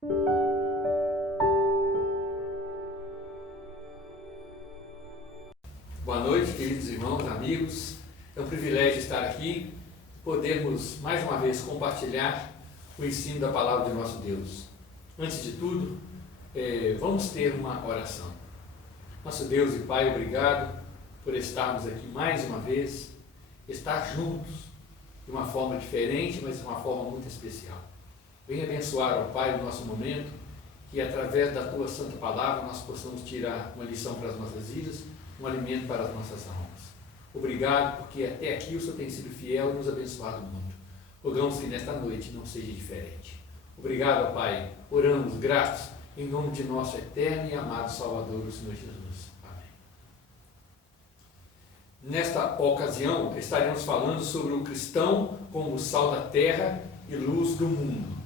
Boa noite, queridos irmãos, amigos. É um privilégio estar aqui, podermos mais uma vez compartilhar o ensino da palavra de nosso Deus. Antes de tudo, vamos ter uma oração. Nosso Deus e Pai, obrigado por estarmos aqui mais uma vez, estar juntos de uma forma diferente, mas de uma forma muito especial. Venha abençoar, ó Pai, o nosso momento, que através da Tua Santa Palavra nós possamos tirar uma lição para as nossas vidas, um alimento para as nossas almas. Obrigado, porque até aqui o Senhor tem sido fiel e nos abençoado muito. Rogamos que nesta noite não seja diferente. Obrigado, ó Pai. Oramos, gratos, em nome de nosso eterno e amado Salvador, o Senhor Jesus. Amém. Nesta ocasião, estaremos falando sobre o cristão como sal da terra e luz do mundo.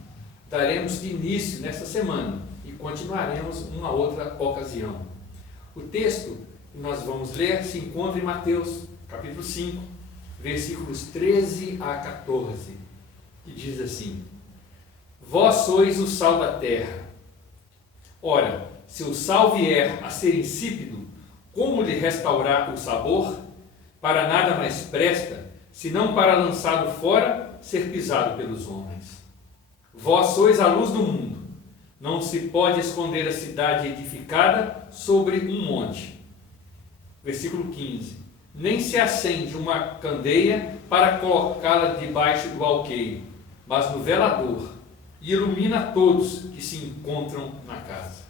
Daremos início nesta semana e continuaremos uma outra ocasião. O texto que nós vamos ler se encontra em Mateus, capítulo 5, versículos 13 a 14, que diz assim: Vós sois o sal da terra. Ora, se o sal vier a ser insípido, como lhe restaurar o sabor? Para nada mais presta, senão para lançado fora, ser pisado pelos homens. Vós sois a luz do mundo. Não se pode esconder a cidade edificada sobre um monte. Versículo 15. Nem se acende uma candeia para colocá-la debaixo do alqueire, mas no velador, e ilumina todos que se encontram na casa.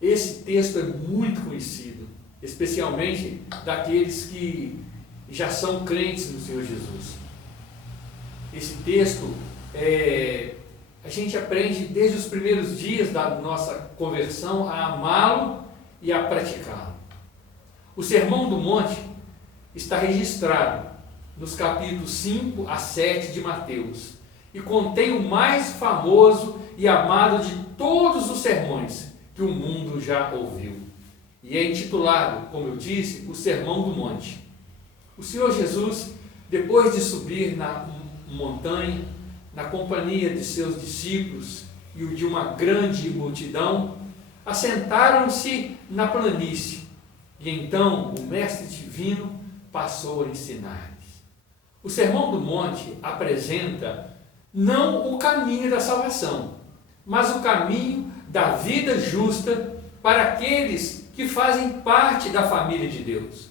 Esse texto é muito conhecido, especialmente daqueles que já são crentes no Senhor Jesus. Esse texto a gente aprende desde os primeiros dias da nossa conversão a amá-lo e a praticá-lo. O Sermão do Monte está registrado nos capítulos 5 a 7 de Mateus e contém o mais famoso e amado de todos os sermões que o mundo já ouviu. E é intitulado, como eu disse, o Sermão do Monte. O Senhor Jesus, depois de subir na montanha, na companhia de seus discípulos e de uma grande multidão, assentaram-se na planície, e então o Mestre Divino passou a ensinar-lhes. O Sermão do Monte apresenta não o caminho da salvação, mas o caminho da vida justa para aqueles que fazem parte da família de Deus.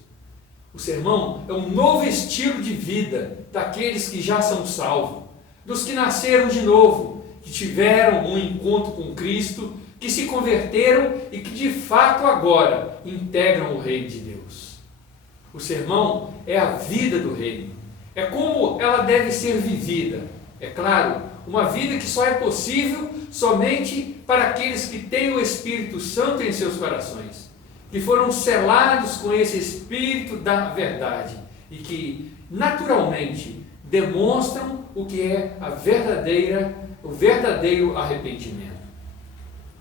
O sermão é um novo estilo de vida daqueles que já são salvos, dos que nasceram de novo, que tiveram um encontro com Cristo, que se converteram e que de fato agora integram o reino de Deus. O sermão é a vida do reino, é como ela deve ser vivida. É claro, uma vida que só é possível somente para aqueles que têm o Espírito Santo em seus corações, que foram selados com esse Espírito da verdade e que naturalmente demonstram o que é o verdadeiro arrependimento.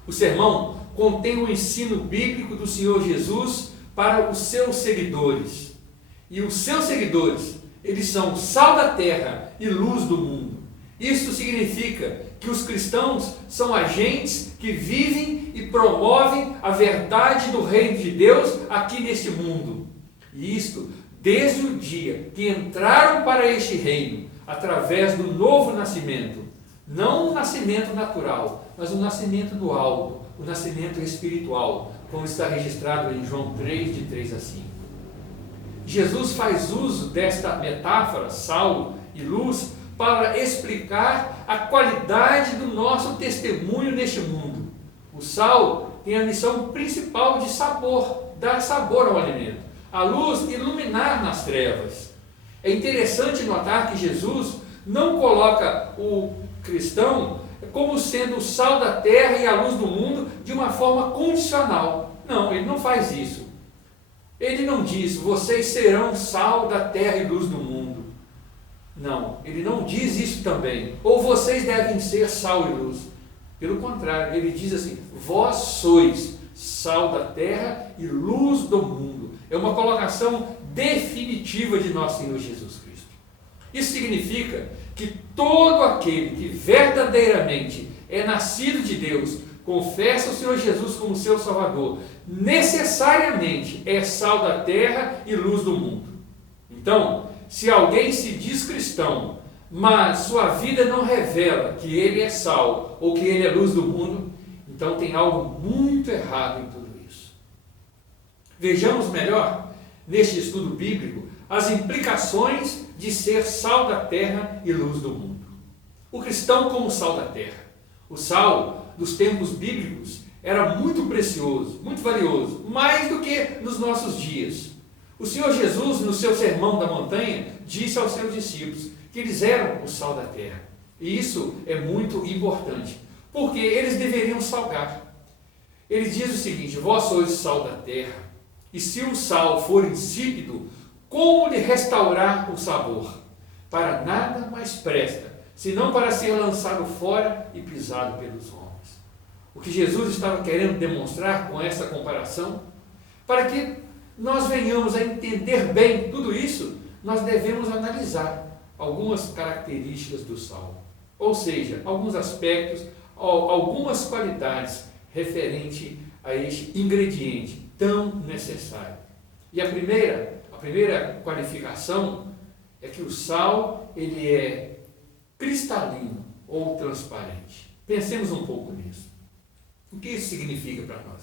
O sermão contém o ensino bíblico do Senhor Jesus para os seus seguidores. E os seus seguidores, eles são sal da terra e luz do mundo. Isso significa que os cristãos são agentes que vivem e promovem a verdade do reino de Deus aqui neste mundo. E isto desde o dia que entraram para este reino, através do novo nascimento. Não o nascimento natural, mas o nascimento do alto, o nascimento espiritual, como está registrado em João 3, de 3 a 5. Jesus faz uso desta metáfora, sal e luz, para explicar a qualidade do nosso testemunho neste mundo. O sal tem a missão principal de sabor, dar sabor ao alimento. A luz, iluminar nas trevas. É interessante notar que Jesus não coloca o cristão como sendo o sal da terra e a luz do mundo de uma forma condicional. Não, ele não faz isso. Ele não diz, vocês serão sal da terra e luz do mundo. Não, ele não diz isso também. Ou vocês devem ser sal e luz. Pelo contrário, ele diz assim, vós sois sal da terra e luz do mundo. É uma colocação definitiva de nosso Senhor Jesus Cristo. Isso significa que todo aquele que verdadeiramente é nascido de Deus, confessa o Senhor Jesus como seu Salvador, necessariamente é sal da terra e luz do mundo. Então, se alguém se diz cristão, mas sua vida não revela que ele é sal ou que ele é luz do mundo, então tem algo muito errado em tudo isso. Vejamos melhor, neste estudo bíblico, as implicações de ser sal da terra e luz do mundo. O cristão como sal da terra. O sal dos tempos bíblicos era muito precioso, muito valioso, mais do que nos nossos dias. O Senhor Jesus, no seu sermão da montanha, disse aos seus discípulos que eles eram o sal da terra. E isso é muito importante, porque eles deveriam salgar. Ele diz o seguinte: vós sois o sal da terra, e se o sal for insípido, como lhe restaurar o sabor? Para nada mais presta, senão para ser lançado fora e pisado pelos homens. O que Jesus estava querendo demonstrar com essa comparação, para que nós venhamos a entender bem tudo isso, nós devemos analisar algumas características do sal, ou seja, alguns aspectos, algumas qualidades referente a este ingrediente tão necessário. E a primeira qualificação é que o sal ele é cristalino ou transparente. Pensemos um pouco nisso. O que isso significa para nós,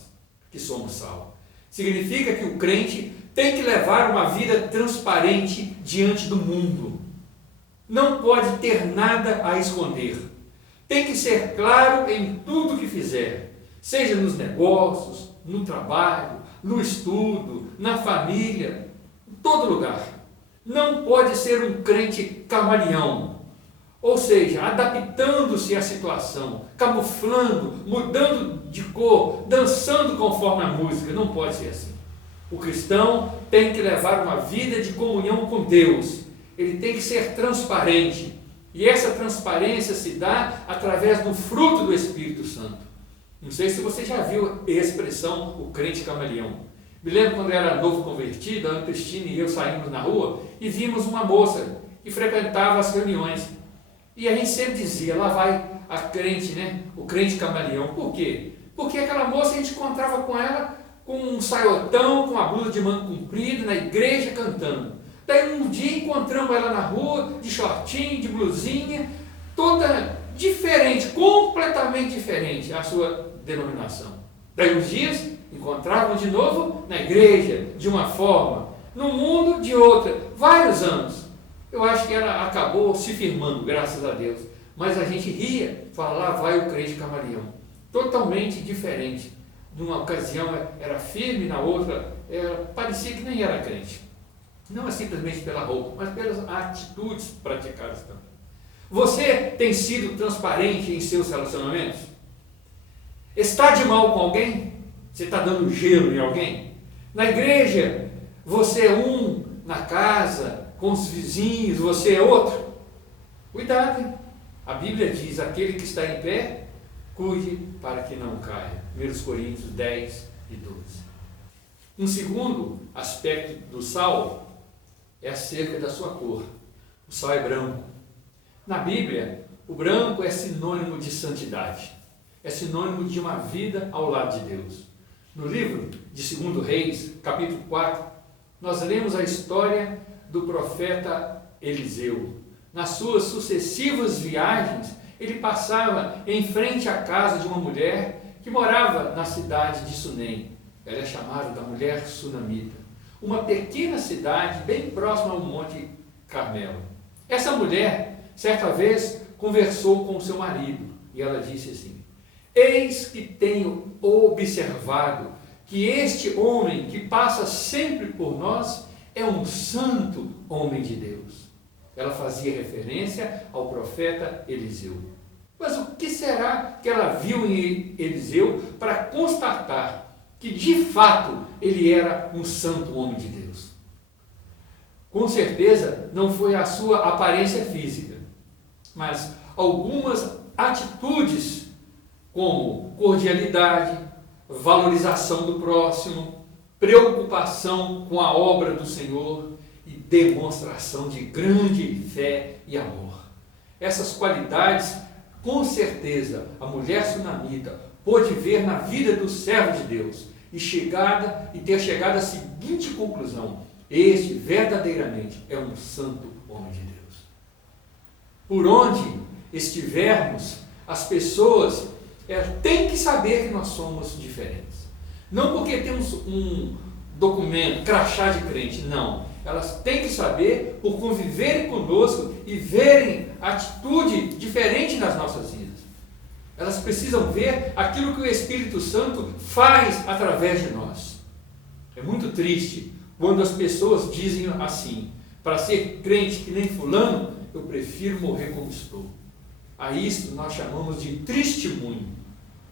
que somos sal? Significa que o crente tem que levar uma vida transparente diante do mundo. Não pode ter nada a esconder. Tem que ser claro em tudo que fizer, seja nos negócios, no trabalho, no estudo, na família, em todo lugar. Não pode ser um crente camaleão, ou seja, adaptando-se à situação, camuflando, mudando de cor, dançando conforme a música. Não pode ser assim. O cristão tem que levar uma vida de comunhão com Deus. Ele tem que ser transparente. E essa transparência se dá através do fruto do Espírito Santo. Não sei se você já viu a expressão o crente camaleão. Me lembro quando eu era novo convertido, a Ana Cristina e eu saímos na rua e vimos uma moça que frequentava as reuniões. E a gente sempre dizia, lá vai a crente, né? O crente camaleão. Por quê? Porque aquela moça a gente encontrava com ela com um saiotão, com a blusa de manga comprida, na igreja cantando. Daí um dia encontramos ela na rua, de shortinho, de blusinha, toda diferente, completamente diferente a sua denominação. Daí uns dias encontrávamos de novo na igreja, de uma forma, no mundo de outra, vários anos. Eu acho que ela acabou se firmando, graças a Deus. Mas a gente ria, falava, lá vai o crente camaleão. Totalmente diferente. Numa ocasião era firme, na outra parecia que nem era crente. Não é simplesmente pela roupa, mas pelas atitudes praticadas também. Você tem sido transparente em seus relacionamentos? Está de mal com alguém? Você está dando gelo em alguém? Na igreja, você é um, na casa, com os vizinhos, você é outro? Cuidado, hein? A Bíblia diz, aquele que está em pé, cuide para que não caia. 1 Coríntios 10 e 12. Um segundo aspecto do sal é acerca da sua cor. O sal é branco. Na Bíblia, o branco é sinônimo de santidade. É sinônimo de uma vida ao lado de Deus. No livro de 2 Reis, capítulo 4, nós lemos a história do profeta Eliseu. Nas suas sucessivas viagens, ele passava em frente à casa de uma mulher que morava na cidade de Sunem. Ela é chamada da mulher sunamita. Uma pequena cidade bem próxima ao Monte Carmelo. Essa mulher, certa vez, conversou com o seu marido e ela disse assim: eis que tenho observado que este homem que passa sempre por nós é um santo homem de Deus. Ela fazia referência ao profeta Eliseu. Mas o que será que ela viu em Eliseu para constatar que de fato ele era um santo homem de Deus? Com certeza não foi a sua aparência física, mas algumas atitudes como cordialidade, valorização do próximo, preocupação com a obra do Senhor e demonstração de grande fé e amor. Essas qualidades Com certeza, a mulher sunamita pôde ver na vida do servo de Deus e ter chegado à seguinte conclusão: este verdadeiramente é um santo homem de Deus. Por onde estivermos, as pessoas têm que saber que nós somos diferentes. Não porque temos um documento, crachá de crente, não. Elas têm que saber por conviverem conosco e verem atitude diferente nas nossas vidas. Elas precisam ver aquilo que o Espírito Santo faz através de nós. É muito triste quando as pessoas dizem assim: para ser crente que nem fulano, eu prefiro morrer como estou. A isto nós chamamos de testemunho.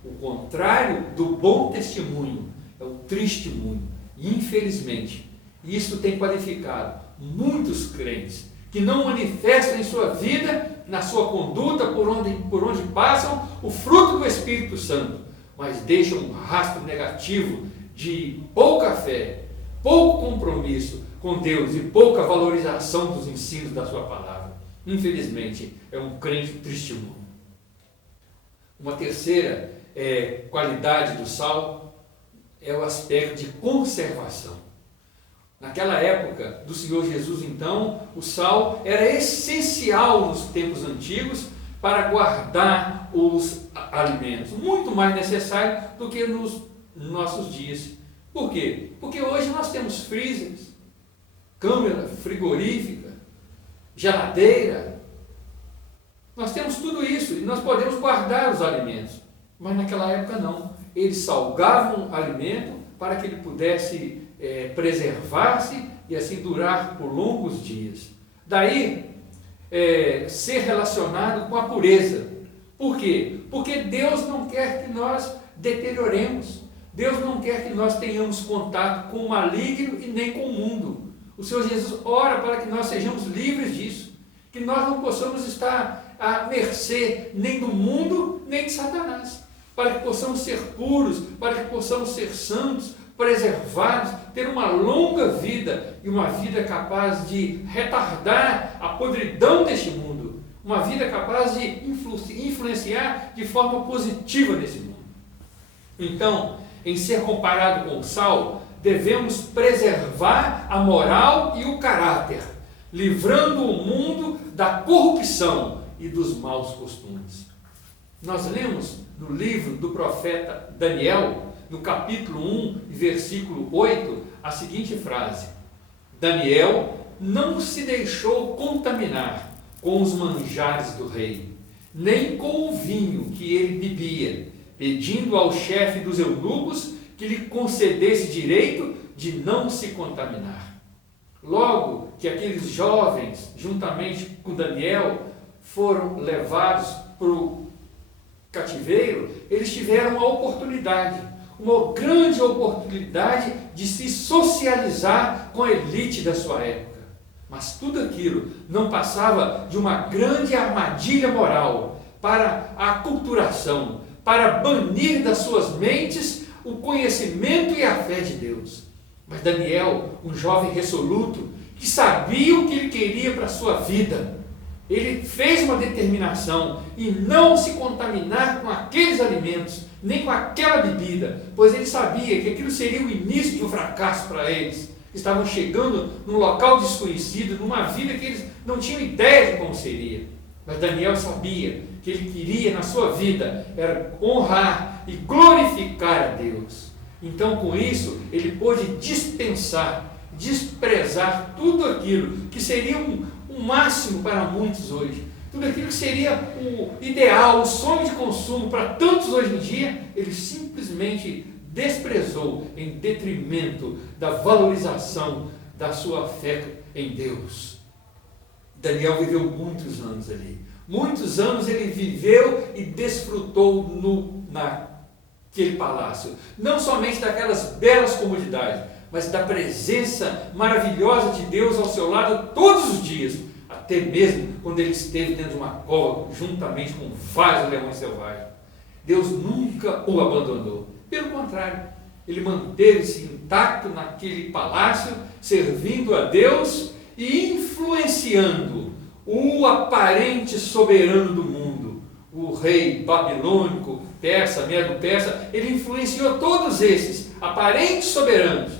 O contrário do bom testemunho é o testemunho. Infelizmente, isso tem qualificado muitos crentes que não manifestam em sua vida, na sua conduta, por onde passam, o fruto do Espírito Santo, mas deixam um rastro negativo de pouca fé, pouco compromisso com Deus e pouca valorização dos ensinos da sua palavra. Infelizmente, é um crente testemunho. Uma terceira qualidade do sal é o aspecto de conservação. Naquela época do Senhor Jesus, então, o sal era essencial nos tempos antigos para guardar os alimentos, muito mais necessário do que nos nossos dias. Por quê? Porque hoje nós temos freezers, câmara frigorífica, geladeira, nós temos tudo isso e nós podemos guardar os alimentos, mas naquela época não. Eles salgavam o alimento para que ele pudesse preservar-se e assim durar por longos dias. Daí ser relacionado com a pureza. Por quê? Porque Deus não quer que nós deterioremos. Deus não quer que nós tenhamos contato com o maligno e nem com o mundo. O Senhor Jesus ora para que nós sejamos livres disso, que nós não possamos estar à mercê nem do mundo, nem de Satanás, para que possamos ser puros, para que possamos ser santos, preservados, ter uma longa vida e uma vida capaz de retardar a podridão deste mundo, uma vida capaz de influenciar de forma positiva nesse mundo. Então, em ser comparado com o sal, devemos preservar a moral e o caráter, livrando o mundo da corrupção e dos maus costumes. Nós lemos no livro do profeta Daniel, no capítulo 1, versículo 8, a seguinte frase: Daniel não se deixou contaminar com os manjares do rei, nem com o vinho que ele bebia, pedindo ao chefe dos eunucos que lhe concedesse direito de não se contaminar. Logo que aqueles jovens, juntamente com Daniel, foram levados para o cativeiro, eles tiveram uma grande oportunidade de se socializar com a elite da sua época. Mas tudo aquilo não passava de uma grande armadilha moral para a aculturação, para banir das suas mentes o conhecimento e a fé de Deus. Mas Daniel, um jovem resoluto, que sabia o que ele queria para a sua vida, ele fez uma determinação em não se contaminar com aqueles alimentos, nem com aquela bebida, pois ele sabia que aquilo seria o início de um fracasso para eles. Estavam chegando num local desconhecido, numa vida que eles não tinham ideia de como seria. Mas Daniel sabia que ele queria na sua vida era honrar e glorificar a Deus. Então, com isso, ele pôde desprezar tudo aquilo que seria um máximo para muitos hoje, tudo aquilo que seria o ideal, o sonho de consumo para tantos hoje em dia, ele simplesmente desprezou em detrimento da valorização da sua fé em Deus. Daniel viveu muitos anos ali. Muitos anos ele viveu e desfrutou naquele palácio. Não somente daquelas belas comodidades, mas da presença maravilhosa de Deus ao seu lado todos os dias. Até mesmo quando ele esteve dentro de uma cova, juntamente com vários leões selvagens. Deus nunca o abandonou. Pelo contrário, ele manteve-se intacto naquele palácio, servindo a Deus e influenciando o aparente soberano do mundo, o o rei babilônico, persa, medo-persa, ele influenciou todos esses aparentes soberanos,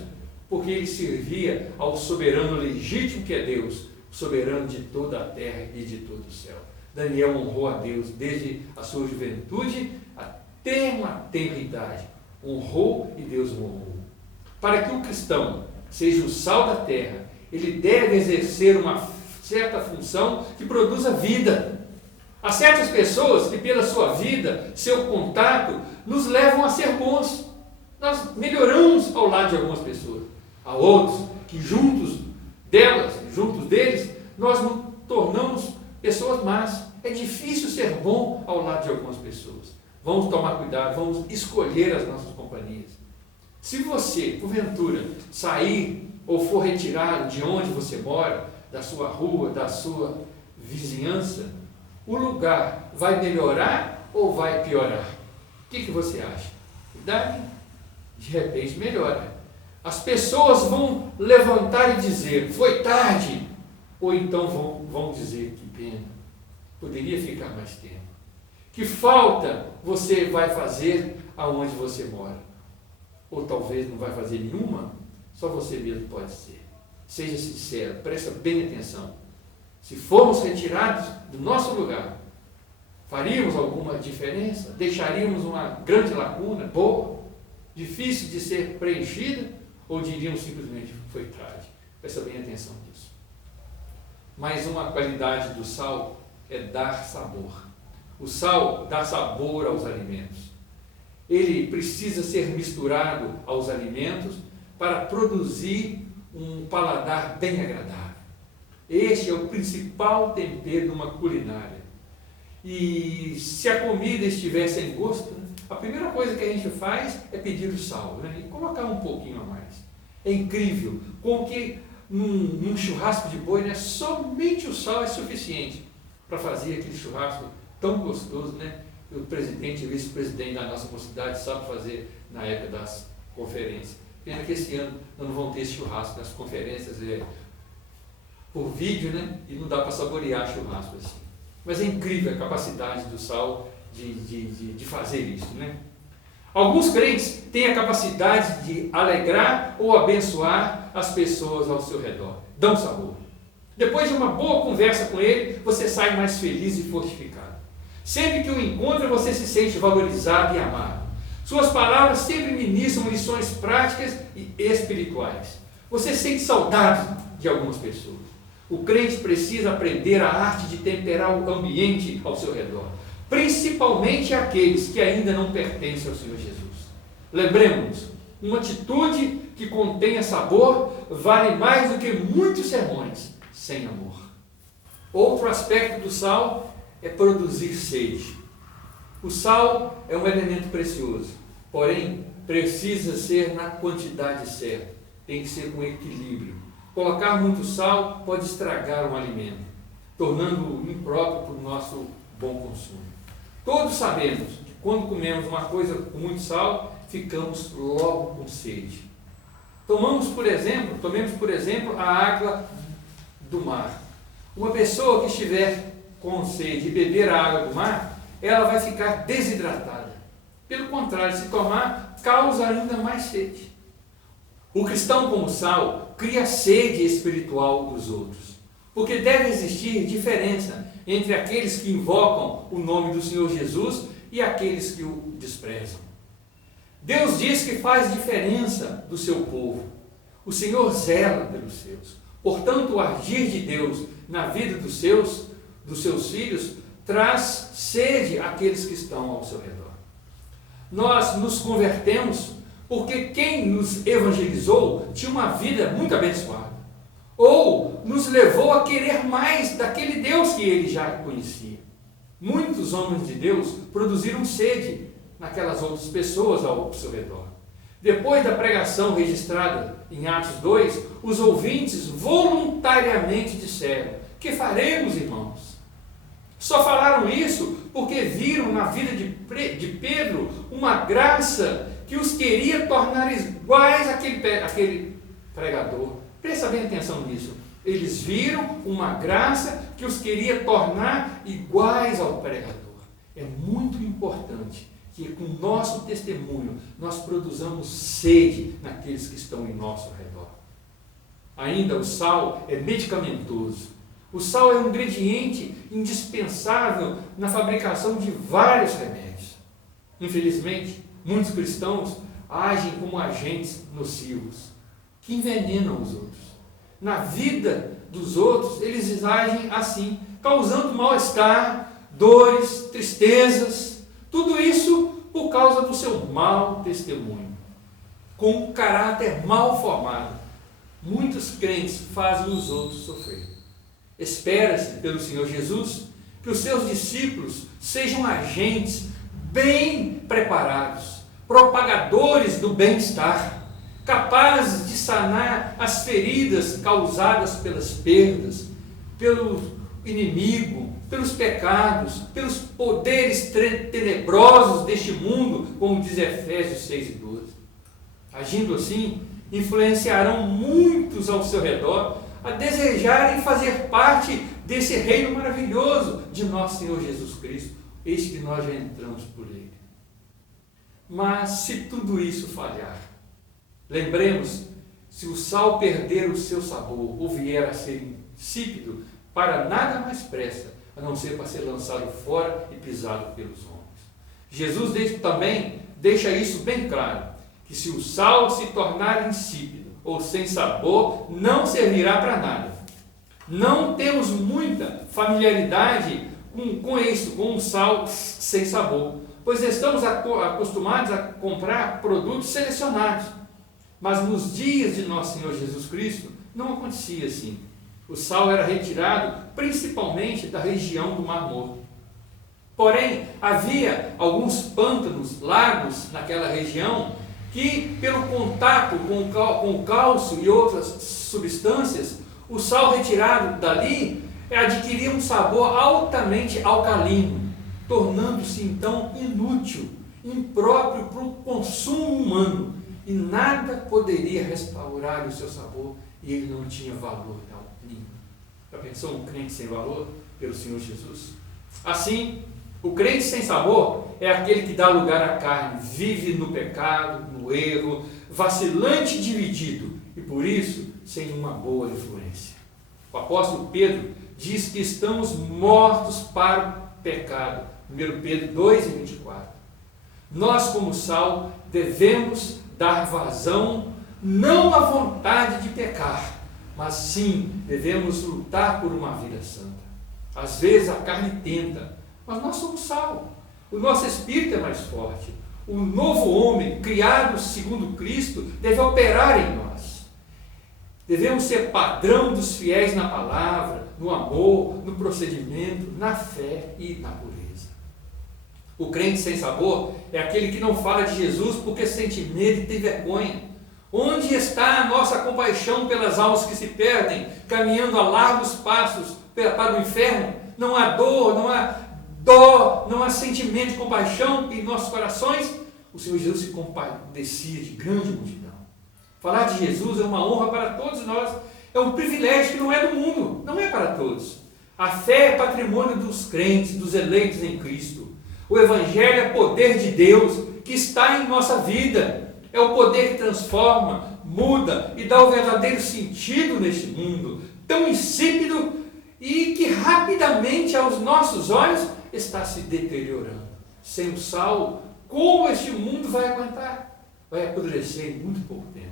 porque ele servia ao soberano legítimo que é Deus, soberano de toda a terra e de todo o céu. Daniel honrou a Deus desde a sua juventude até uma tenra idade. Honrou e Deus o honrou. Para que o cristão seja o sal da terra, ele deve exercer uma certa função que produza vida. Há certas pessoas que pela sua vida, seu contato, nos levam a ser bons. Nós melhoramos ao lado de algumas pessoas. Há outros que juntos deles, nós nos tornamos pessoas más. É difícil ser bom ao lado de algumas pessoas. Vamos tomar cuidado, vamos escolher as nossas companhias. Se você, porventura, sair ou for retirado de onde você mora, da sua rua, da sua vizinhança, o lugar vai melhorar ou vai piorar? O que você acha? Cuidado, de repente melhora. As pessoas vão levantar e dizer, foi tarde, ou então vão dizer, que pena, poderia ficar mais tempo. Que falta você vai fazer aonde você mora? Ou talvez não vai fazer nenhuma? Só você mesmo pode ser. Seja sincero, presta bem atenção. Se formos retirados do nosso lugar, faríamos alguma diferença? Deixaríamos uma grande lacuna, boa, difícil de ser preenchida? Ou diríamos simplesmente, foi tarde? Presta bem atenção nisso. Mais uma qualidade do sal é dar sabor. O sal dá sabor aos alimentos. Ele precisa ser misturado aos alimentos para produzir um paladar bem agradável. Este é o principal tempero de uma culinária. E se a comida estiver sem gosto, a primeira coisa que a gente faz é pedir o sal, e colocar um pouquinho a mais. É incrível como que num churrasco de boi, somente o sal é suficiente para fazer aquele churrasco tão gostoso, O presidente e o vice-presidente da nossa mocidade sabem fazer na época das conferências. Pena que esse ano não vão ter esse churrasco nas conferências, por vídeo, e não dá para saborear churrasco assim. Mas é incrível a capacidade do sal de fazer isso, Alguns crentes têm a capacidade de alegrar ou abençoar as pessoas ao seu redor. Dão sabor. Depois de uma boa conversa com ele, você sai mais feliz e fortificado. Sempre que o encontra, você se sente valorizado e amado. Suas palavras sempre ministram lições práticas e espirituais. Você sente saudade de algumas pessoas. O crente precisa aprender a arte de temperar o ambiente ao seu redor, principalmente aqueles que ainda não pertencem ao Senhor Jesus. Lembremos-nos, uma atitude que contenha sabor vale mais do que muitos sermões sem amor. Outro aspecto do sal é produzir sede. O sal é um elemento precioso, porém precisa ser na quantidade certa, tem que ser com equilíbrio. Colocar muito sal pode estragar um alimento, tornando-o impróprio para o nosso bom consumo. Todos sabemos que quando comemos uma coisa com muito sal, ficamos logo com sede. Tomemos, por exemplo, a água do mar. Uma pessoa que estiver com sede e beber a água do mar, ela vai ficar desidratada. Pelo contrário, se tomar, causa ainda mais sede. O cristão como sal cria sede espiritual dos outros, porque deve existir diferença entre aqueles que invocam o nome do Senhor Jesus e aqueles que o desprezam. Deus diz que faz diferença do seu povo. O Senhor zela pelos seus. Portanto, o agir de Deus na vida dos seus filhos traz sede àqueles que estão ao seu redor. Nós nos convertemos porque quem nos evangelizou tinha uma vida muito abençoada, ou nos levou a querer mais daquele Deus que ele já conhecia. Muitos homens de Deus produziram sede naquelas outras pessoas ao seu redor. Depois da pregação registrada em Atos 2, os ouvintes voluntariamente disseram: que faremos, irmãos? Só falaram isso porque viram na vida de Pedro uma graça que os queria tornar iguais àquele pregador. Presta bem atenção nisso. Eles viram uma graça que os queria tornar iguais ao pregador. É muito importante que com o nosso testemunho nós produzamos sede naqueles que estão em nosso redor. Ainda o sal é medicamentoso. O sal é um ingrediente indispensável na fabricação de vários remédios. Infelizmente, muitos cristãos agem como agentes nocivos, que envenenam os outros. Na vida dos outros, eles agem assim, causando mal-estar, dores, tristezas, tudo isso por causa do seu mau testemunho. Com um caráter mal formado, muitos crentes fazem os outros sofrer. Espera-se pelo Senhor Jesus que os seus discípulos sejam agentes bem preparados, propagadores do bem-estar, capazes de sanar as feridas causadas pelas perdas, pelo inimigo, pelos pecados, pelos poderes tenebrosos deste mundo, como diz Efésios 6:12. Agindo assim, influenciarão muitos ao seu redor a desejarem fazer parte desse reino maravilhoso de nosso Senhor Jesus Cristo, eis que nós já entramos por ele. Mas se tudo isso falhar, lembremos, se o sal perder o seu sabor ou vier a ser insípido, para nada mais presta, a não ser para ser lançado fora e pisado pelos homens. Jesus também deixa isso bem claro, que se o sal se tornar insípido ou sem sabor, não servirá para nada. Não temos muita familiaridade com isso, com o sal sem sabor, pois estamos acostumados a comprar produtos selecionados. Mas nos dias de nosso Senhor Jesus Cristo, não acontecia assim. O sal era retirado principalmente da região do Mar Morto. Porém, havia alguns pântanos, lagos naquela região, que pelo contato com o cálcio e outras substâncias, o sal retirado dali adquiria um sabor altamente alcalino, tornando-se então inútil, impróprio para o consumo humano, e nada poderia restaurar o seu sabor, e ele não tinha valor nenhum. Já pensou um crente sem valor pelo Senhor Jesus? Assim, o crente sem sabor é aquele que dá lugar à carne, vive no pecado, no erro, vacilante e dividido, e por isso sem uma boa influência. O apóstolo Pedro diz que estamos mortos para o pecado. 1 Pedro 2:24. Nós, como sal, devemos dar vazão não à vontade de pecar, mas sim devemos lutar por uma vida santa. Às vezes a carne tenta, mas nós somos sal. O nosso espírito é mais forte. O novo homem, criado segundo Cristo, deve operar em nós. Devemos ser padrão dos fiéis na palavra, no amor, no procedimento, na fé e na pureza. O crente sem sabor é aquele que não fala de Jesus porque sente medo e tem vergonha. Onde está a nossa compaixão pelas almas que se perdem, caminhando a largos passos para o inferno? Não há dor, não há dó, não há sentimento de compaixão em nossos corações. O Senhor Jesus se compadecia de grande multidão. Falar de Jesus é uma honra para todos nós, é um privilégio que não é do mundo, não é para todos. A fé é patrimônio dos crentes, dos eleitos em Cristo. O Evangelho é poder de Deus que está em nossa vida. É o poder que transforma, muda e dá o verdadeiro sentido neste mundo, tão insípido e que rapidamente aos nossos olhos está se deteriorando. Sem o sal, como este mundo vai aguentar? Vai apodrecer em muito pouco tempo.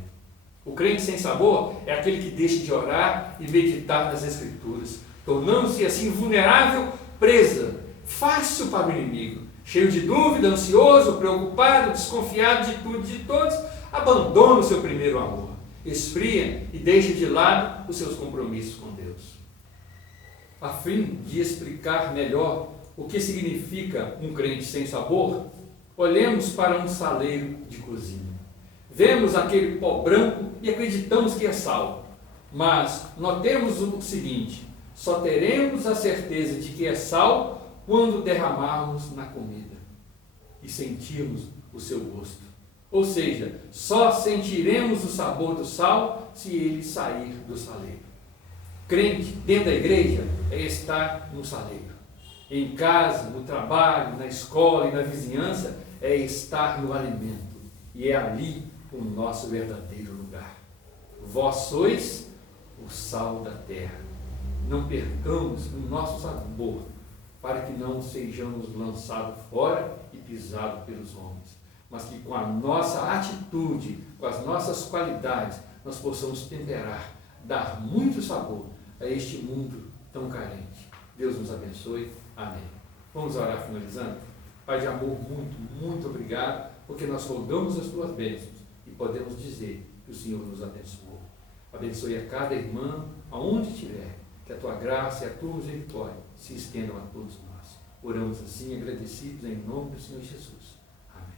O crente sem sabor é aquele que deixa de orar e meditar nas Escrituras, tornando-se assim vulnerável, presa, fácil para o inimigo, cheio de dúvida, ansioso, preocupado, desconfiado de tudo e de todos, abandona o seu primeiro amor, esfria e deixa de lado os seus compromissos com Deus. A fim de explicar melhor o que significa um crente sem sabor, olhemos para um saleiro de cozinha. Vemos aquele pó branco e acreditamos que é sal, mas notemos o seguinte: só teremos a certeza de que é sal quando derramarmos na comida e sentirmos o seu gosto. Ou seja, só sentiremos o sabor do sal se ele sair do saleiro. Crente dentro da igreja é estar no saleiro. em casa, no trabalho, na escola e na vizinhança, é estar no alimento. E é ali o nosso verdadeiro lugar. Vós sois o sal da terra. Não percamos o nosso sabor, para que não sejamos lançados fora e pisados pelos homens, mas que com a nossa atitude, com as nossas qualidades, nós possamos temperar, dar muito sabor a este mundo tão carente. Deus nos abençoe. Amém. Vamos orar finalizando? Pai de amor, muito obrigado, porque nós rogamos as tuas bênçãos e podemos dizer que o Senhor nos abençoou. Abençoe a cada irmã, aonde estiver, que a tua graça e a tua misericórdia se estendam a todos nós. Oramos assim, agradecidos em nome do Senhor Jesus. Amém.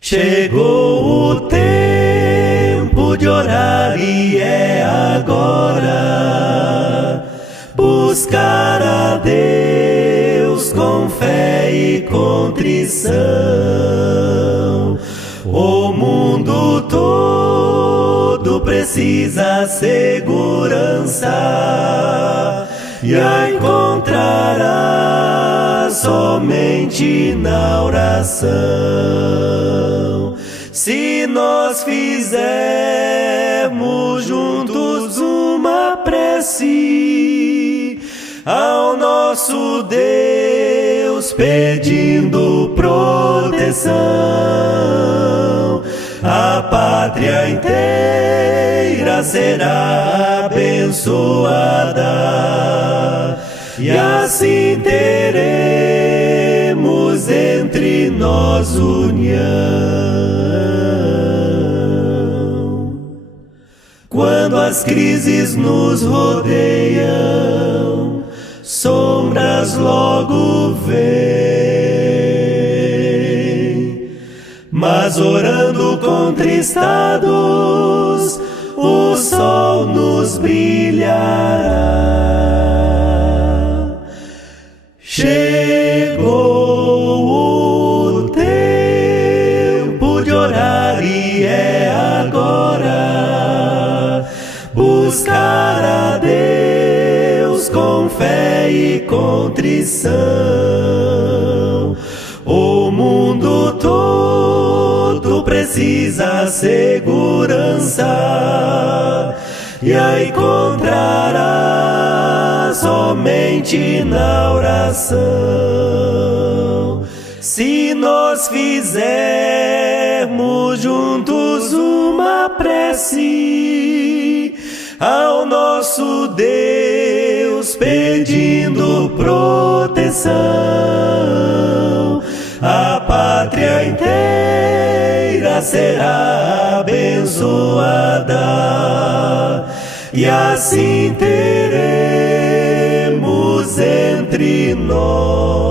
Chegou o tempo de orar e é agora. Buscar a Deus com fé e contrição. O mundo todo precisa segurança e a encontrará somente na oração. Se nós fizermos juntos uma prece ao nosso Deus, pedindo proteção, a pátria inteira será abençoada, e assim teremos entre nós união. Quando as crises nos rodeiam, sombras logo vêm, mas orando contristados, o sol nos brilhará. Chegou o tempo de orar e é agora buscar a Deus com fé e contrição. O mundo todo precisa segurança e a encontrará somente na oração. Se nós fizermos juntos uma prece ao nosso Deus, pedindo proteção, a pátria inteira será abençoada, e assim teremos entre nós